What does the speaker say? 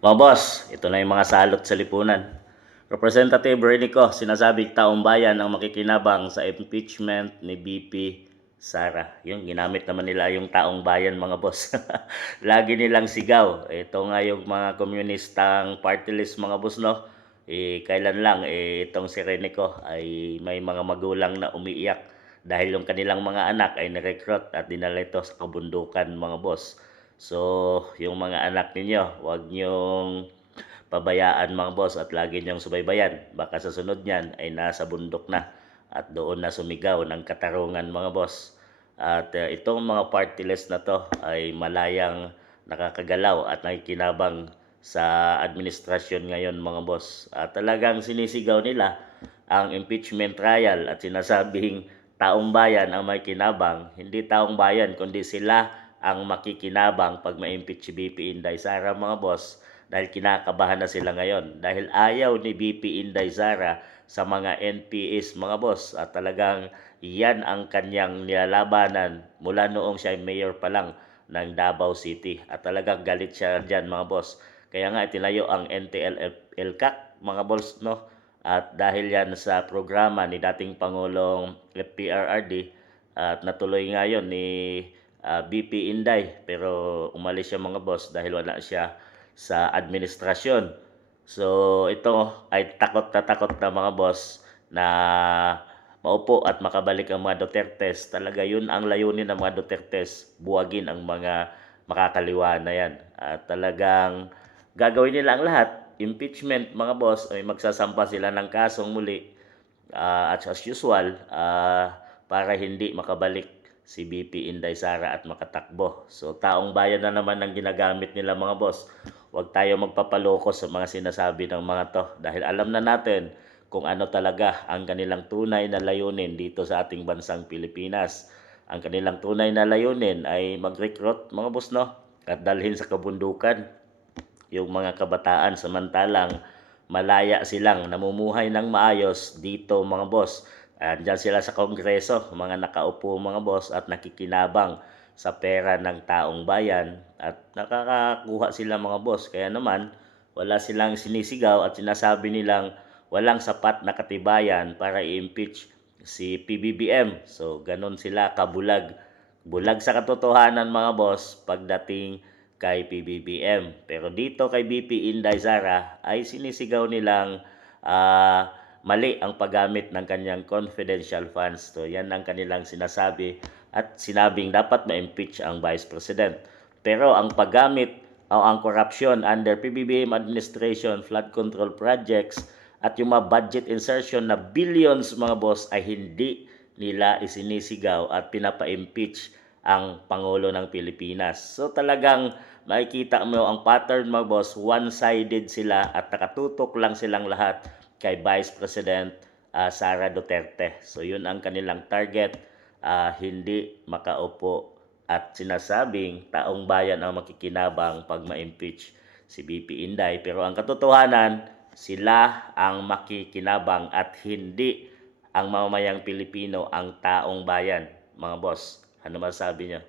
Mga boss, ito na yung mga salot sa lipunan. Representative Renico, sinasabing taong bayan ang makikinabang sa impeachment ni BP Sara. Yung ginamit naman nila yung taong bayan mga boss. Lagi nilang sigaw. Ito nga yung mga komunistang party list mga boss no. Kailan lang itong si Renico ay may mga magulang na umiiyak dahil yung kanilang mga anak ay nirecruit at dinala ito sa kabundukan mga boss. So, yung mga anak ninyo, wag niyong pabayaan mga boss at lagi niyong subaybayan. Baka sa sunod niyan ay nasa bundok na at doon na sumigaw ng katarungan mga boss. At itong mga party list na to ay malayang nakakagalaw at nakikinabang sa administrasyon ngayon mga boss. At talagang sinisigaw nila ang impeachment trial at sinasabing taong bayan ang may kinabang, hindi taong bayan kundi sila ang makikinabang pag ma-impeach si BP Inday Sara mga boss dahil kinakabahan na sila ngayon dahil ayaw ni BP Inday Sara sa mga NPS mga boss at talagang yan ang kanyang nilalabanan mula noong siya ay mayor pa lang ng Davao City at talagang galit siya dyan mga boss. Kaya nga itinayo ang NTL-LCAC mga boss no at dahil yan sa programa ni dating Pangulong FPRRD at natuloy nga yun ni BP Inday pero umalis siya mga boss dahil wala siya sa administrasyon. So ito ay takot na mga boss na maupo at makabalik ang mga Dutertes. Talaga yun ang layunin ng mga Dutertes, buwagin ang mga makakaliwa na yan. At talagang gagawin nila ang lahat. Impeachment mga boss, ay magsasampa sila ng kasong muli at as usual para hindi makabalik si BP Inday Sara at makatakbo. So taong bayan na naman ang ginagamit nila mga boss. Huwag tayo magpapaloko sa mga sinasabi ng mga to dahil alam na natin kung ano talaga ang kanilang tunay na layunin dito sa ating bansang Pilipinas. Ang kanilang tunay na layunin ay mag-recruit mga boss no at dalhin sa kabundukan yung mga kabataan samantalang malaya silang namumuhay ng maayos dito mga boss. Andiyan sila sa kongreso, mga nakaupo mga boss at nakikinabang sa pera ng taong bayan at nakakakuha sila mga boss. Kaya naman wala silang sinisigaw at sinasabi nilang walang sapat na katibayan para i-impeach si PBBM. So ganon sila kabulag. Bulag sa katotohanan mga boss pagdating kay PBBM. Pero dito kay BP Inday Sara ay sinisigaw nilang mali ang paggamit ng kanyang confidential funds. So yan ang kanilang sinasabi at sinabing dapat ma-impeach ang Vice President. Pero ang paggamit o ang korupsyon under PBBM administration, flood control projects at yung mga budget insertion na billions mga boss ay hindi nila isinisigaw at pinapa-impeach ang Pangulo ng Pilipinas. So talagang makikita mo ang pattern mga boss, one-sided sila at nakatutok lang silang lahat kay Vice President Sara Duterte. So yun ang kanilang target, hindi makaupo at sinasabing taong bayan ang makikinabang pag ma-impeach si BP Inday. Pero ang katotohanan, sila ang makikinabang at hindi ang mamamayang Pilipino ang taong bayan. Mga boss, ano masasabi niyo?